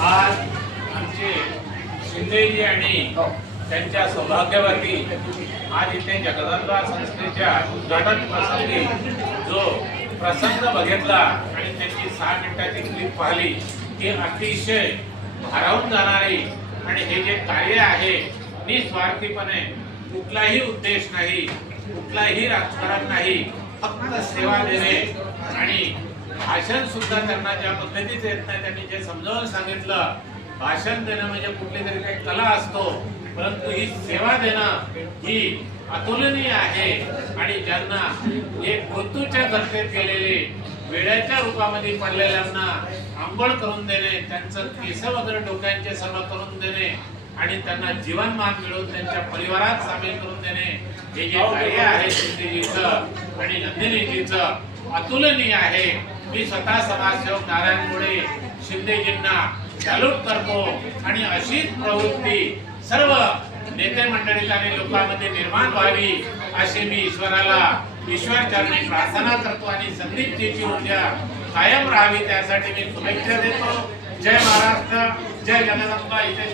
आज आमचे शिंदेजी आणि त्यांच्या सौभाग्यवती आज इथे जगदंबा संस्थेच्या उद्घाटन प्रसंगी जो प्रसंग बघितला आणि त्यांची 6 मिनिटाची क्लिप पाहिली ती अतिशय भारावून जाणारी आणि हे जे कार्य आहे निस्वार्थीपणे कुठलाही उद्देश नाही, कुठलाही राजकारण नाही, फक्त सेवा देणे आणि भाषण सुद्धा त्यांना ज्या पद्धतीचे येत नाही त्यांनी जे समजावून सांगितलं. भाषण देणं म्हणजे कुठली तरी काही कला असतो, परंतु ही सेवा देणं ही अतुलनीय आहे. आणि ज्यांना एक मृत्यूच्या गर्तेत गेलेले वेड्याच्या रूपामध्ये पडलेल्यांना आंघोळ करून देणे, त्यांचं केस वगैरे डोक्यांचे सर्व करून देणे आणि त्यांना जीवनमान मिळवून त्यांच्या परिवारात सामील करून देणे, हे जे कार्य आहे शिंदेजीचं आणि नंदिनीजीचं अतुलनीय आहे. मी स्वतः समाजसेवक नारायण मोडे शिंदेजींना सॅल्यूट करतो आणि अशीच प्रवृत्ती सर्व नेते मंडळीत आणि लोकांमध्ये निर्माण व्हावी अशी मी ईश्वरचरणी प्रार्थना करतो आणि संदीपजीची ऊर्जा कायम राहावी त्यासाठी मी शुभेच्छा देतो. जय महाराष्ट्र, जय जगदंबा. इथे